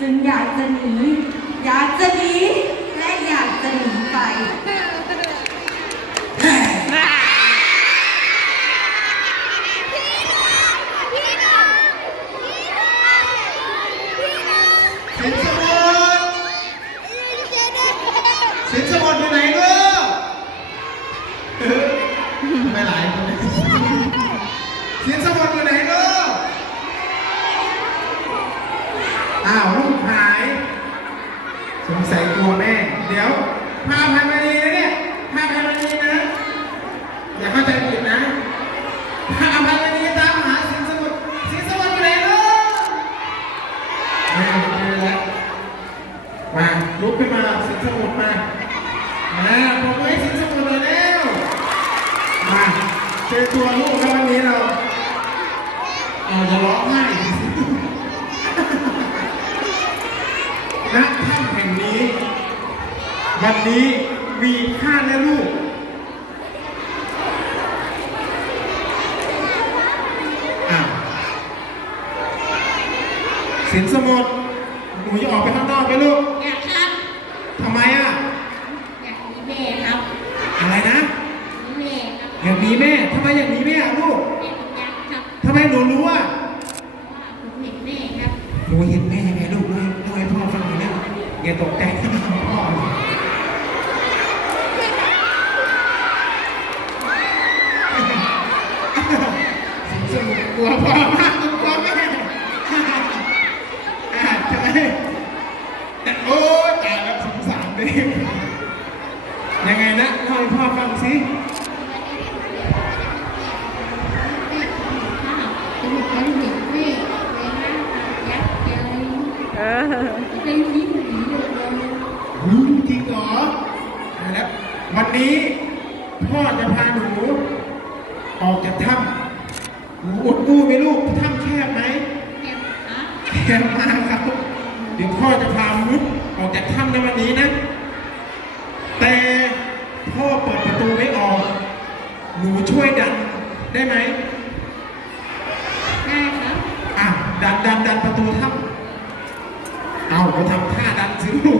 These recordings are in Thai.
संध्या अडचणी याचनी อย่างนี้เนี่ลูกทำไมหนูรู้ นะวันนี้พ่อจะพาหนูออกจากถ้ำหนูอุดกู้ไหมลูกถ้ำแคบไหมแคบมากครับ เดี๋ยวพ่อจะพาหนูออกจากถ้ำในวันนี้นะ แต่พ่อเปิดประตูไม่ออก หนูช่วยดันได้ไหมได้ครับอะดันดันดันประตูถ้ำเอาเราทำท่าดันสิลูก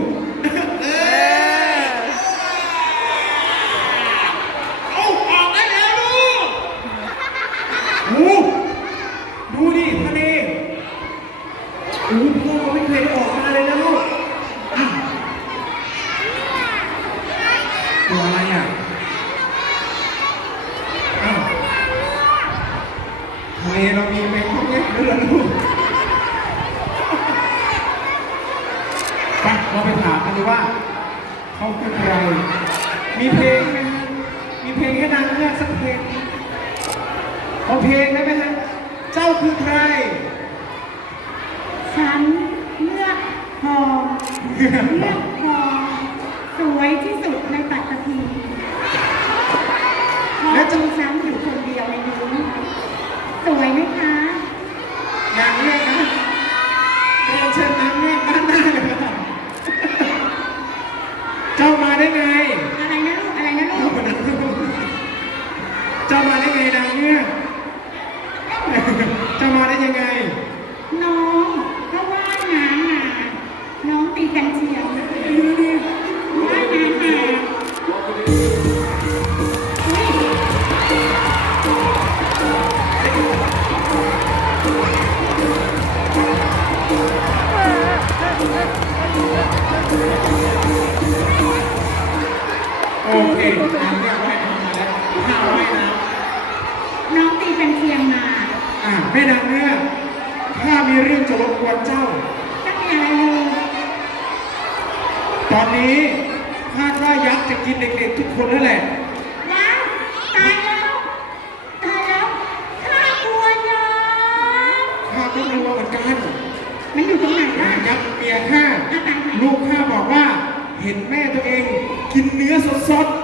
พ่อเขาไม่เคยออกมาเลยนะลูก แม่นางเงือกข้ามีเรื่องจะรบกวนเจ้าตอนนี้คาดว่ายักษ์จะกินเด็กๆทุกคนนั่นแหละตายแล้วตายแล้วข้ากลัวนะข้าก็กลัวเหมือนกันมันอยู่ตรงไหนยักษ์เมียข้า ลูกข้าบอกว่า เห็นแม่ตัวเอง กินเนื้อสดๆ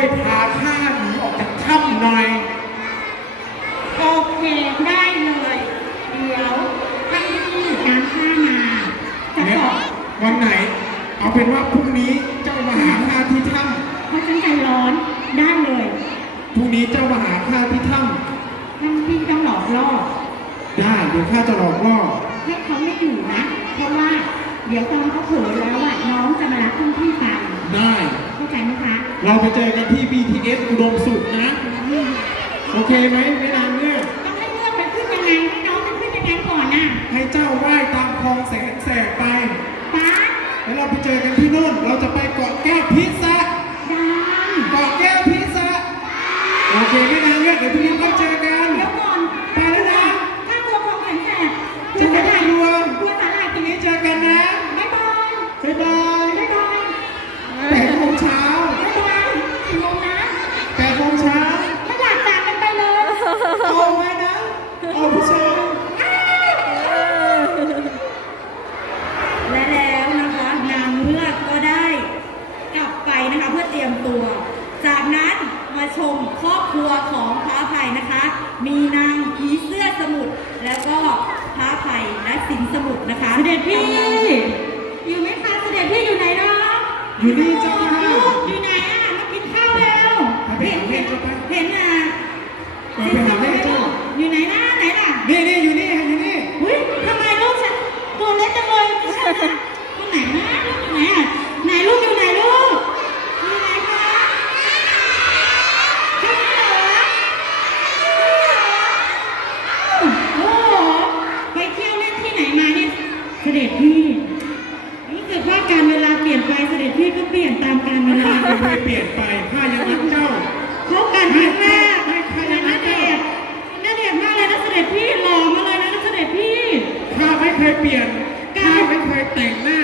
วยทาน ให้เจ้าไหว้ตามคลองแสนแสบไป แล้วเราไปเจอกันที่นู่น เราจะไปเกาะแก้วพิ สมุทรและก็พระไผ่และสินสมุทรนะคะเสด็จพี่ อยู่ไหมคะเสด็จพี่อยู่ไหนเนาะอยู่นี่จ้าลูกอยู่ไหนอะมากินข้าวแล้วเห็นเห็นเห็นอะไปหาแม่ แต่งหน้า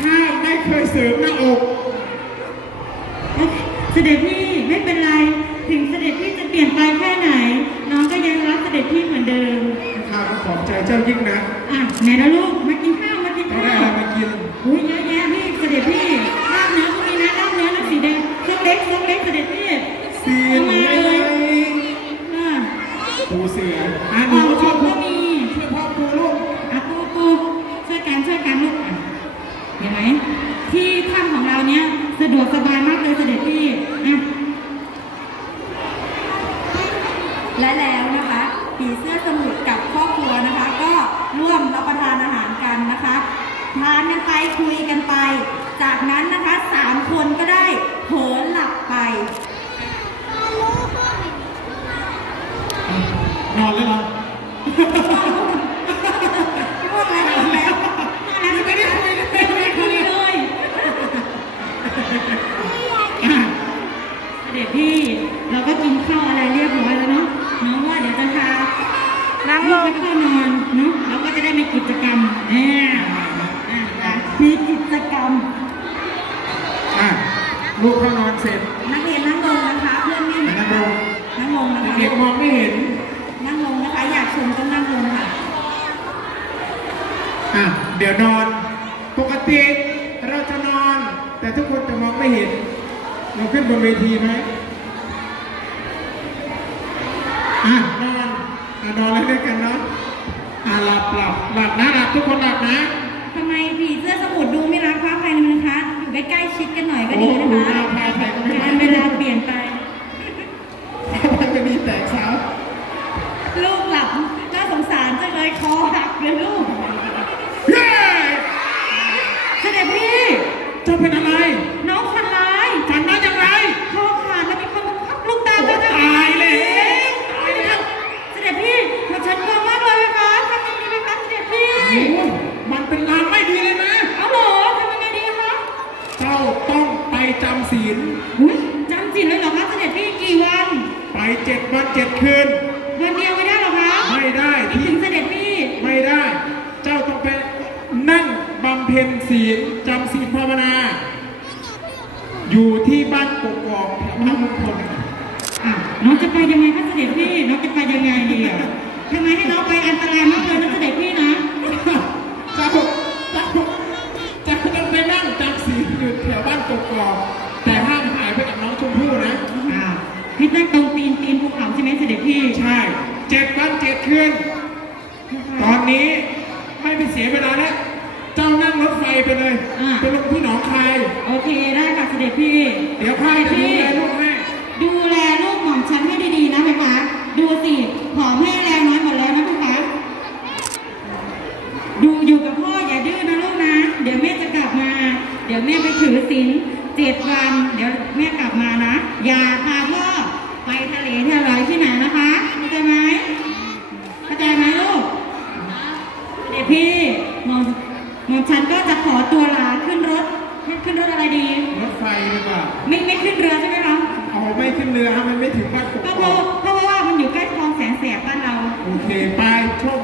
ถ้าไม่เคยเสริมหน้า คน ลูกเขานอนเสร็จนักเรียนนั่งลงนะคะ เพื่อนนี่นั่งลงนั่งลงนะคะเด็กมองไม่เห็น นั่งลงนะคะ อยากชมต้องนั่งลงค่ะอะเดี๋ยวนอน ปกติเราจะนอน แต่ทุกคนจะมองไม่เห็นเราขึ้นบนเวทีไหมอะนอนนอนแล้วด้วยกันเนาะอะหลับหลับหลับนะหลับทุกคนหลับนะ Tomen พื่อนตอนนี้ พี่มองมองฉันก็จะขอตัวลาขึ้นรถขึ้นรถอะไรดี รถไฟดีกว่าไม่ไม่ขึ้นเรือใช่ไหมคะเอาไม่ขึ้นเรือฮะมันไม่ถึงบ้านกก็เพราะเพราะว่ามันอยู่ใกล้คลองแสนแสบบ้านเรา โอเค ไปโชค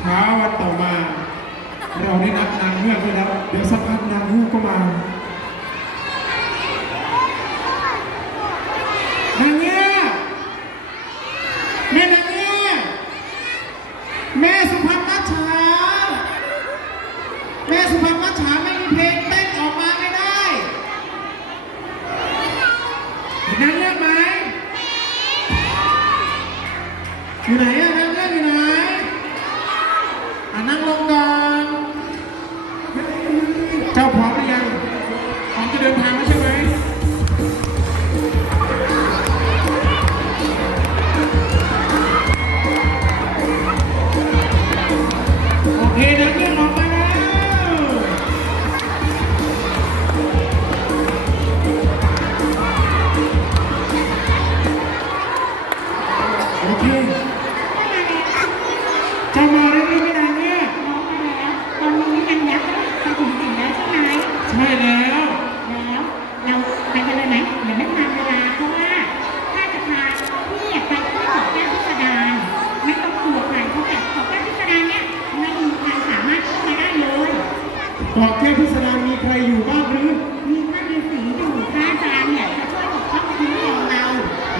เช้าวันต่อมา เราได้นัดนางเงือกไว้แล้วเดี๋ยวสักพักนางเงือกก็มา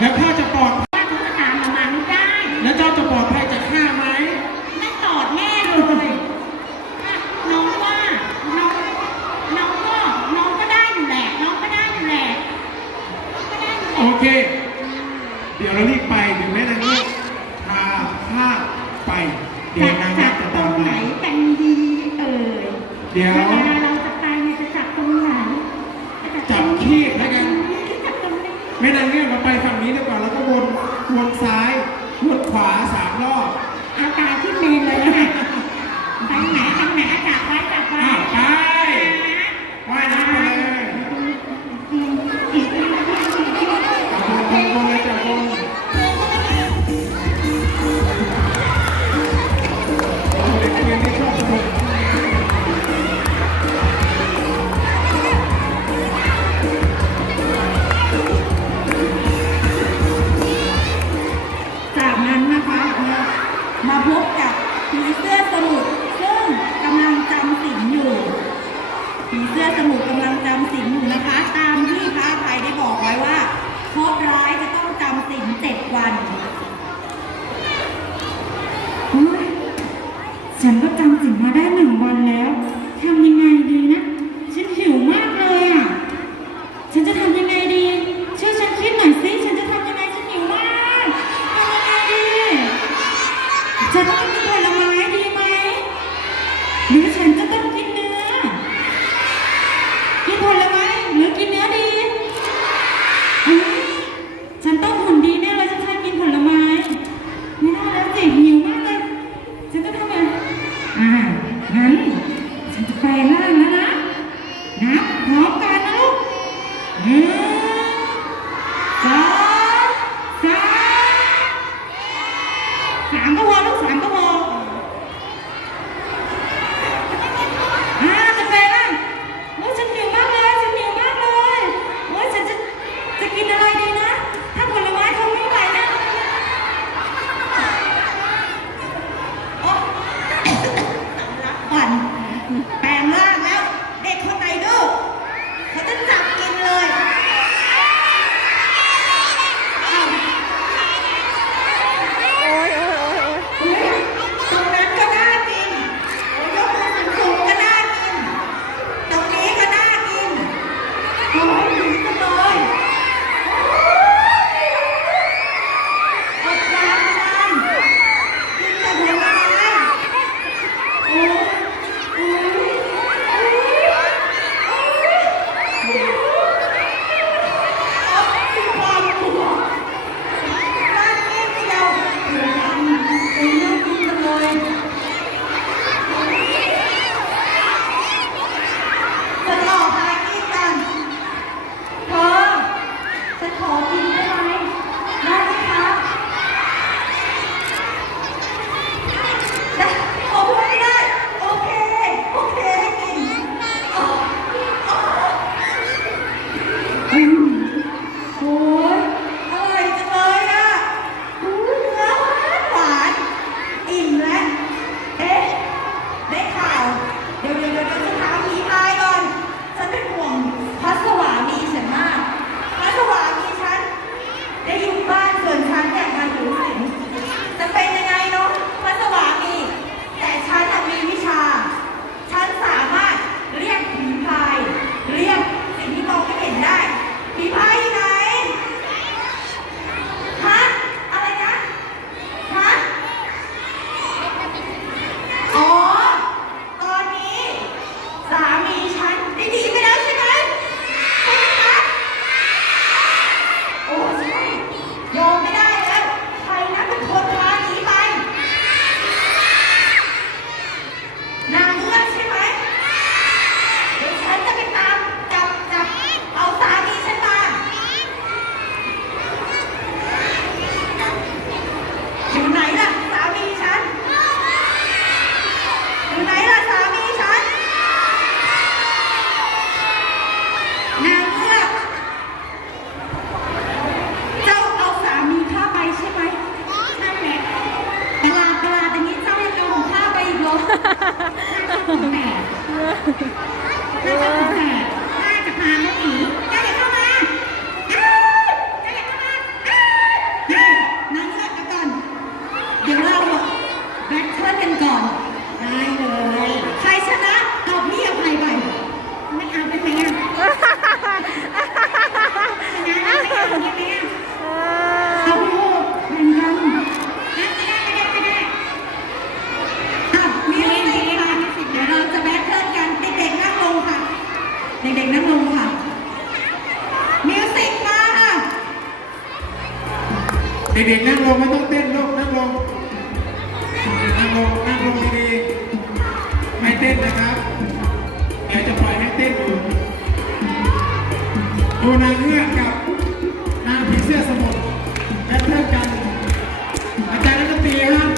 Now, Patrick. ดูนางเงือกกับนางผีเสื้อสมุทรและเพื่อกันอาจารย์นักดตรีครับ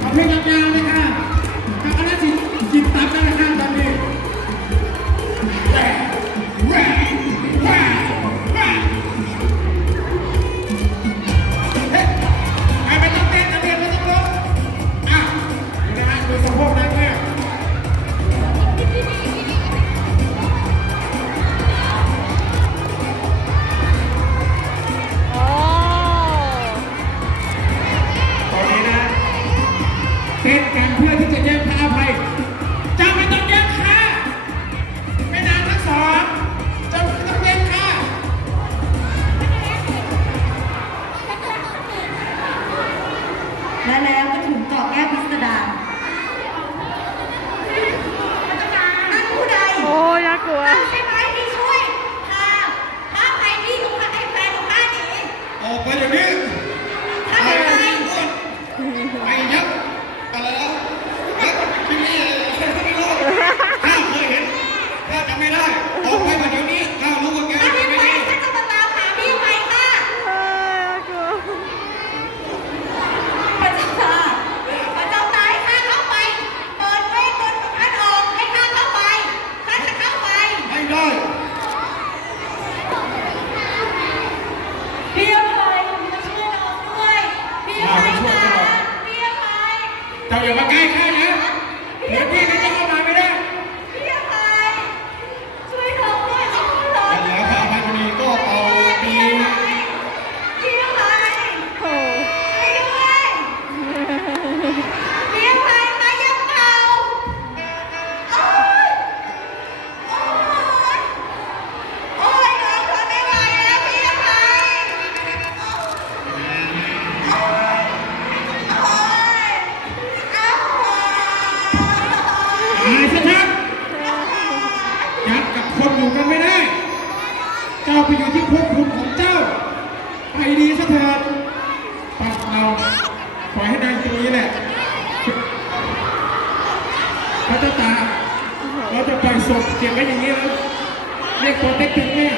เอาเพลงยาวๆเลย เสียงกันอย่างนี้แล้วเรียกโปรเทคถึงแม่